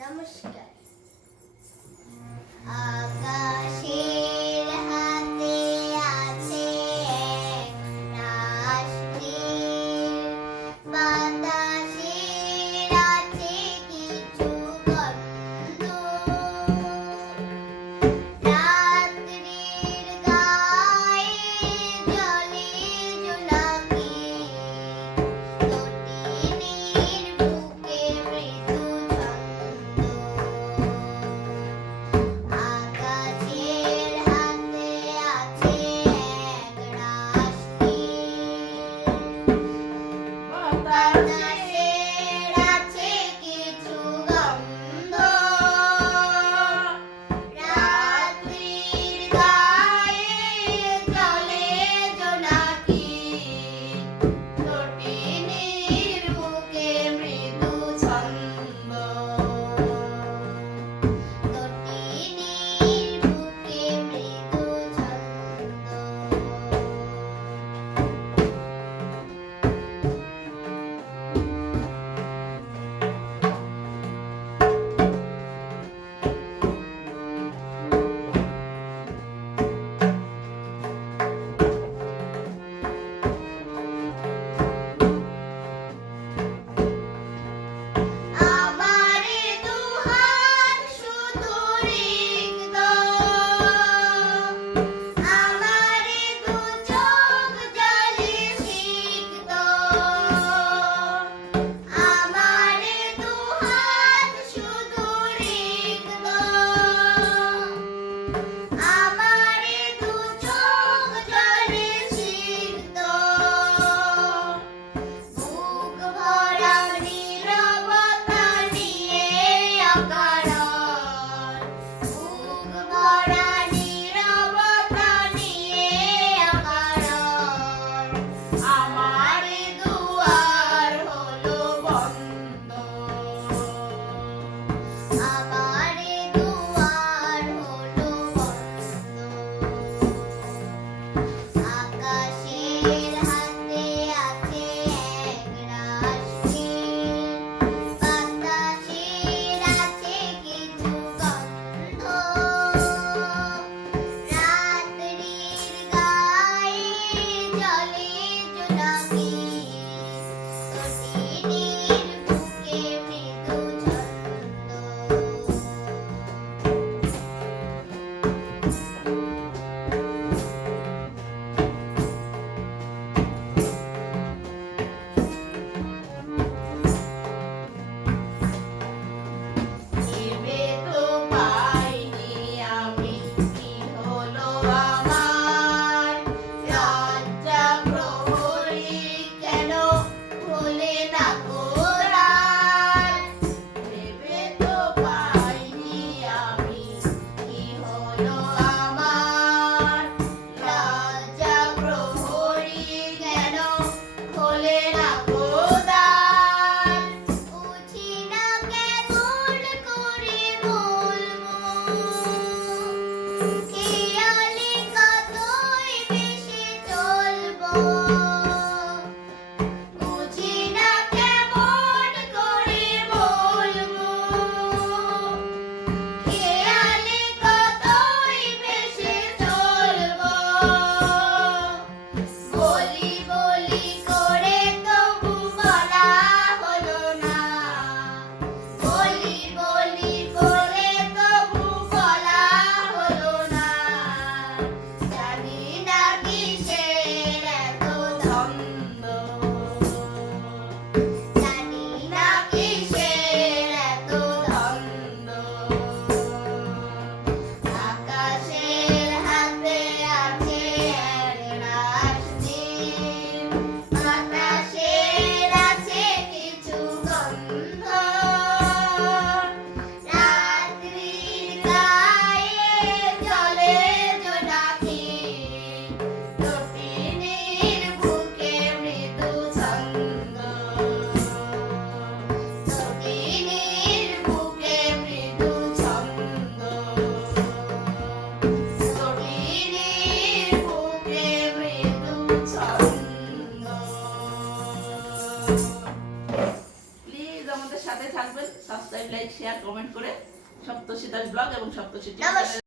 নমস্কার। see. Share comment করে সপ্তর্ষি Das blog এবং সপ্তর্ষি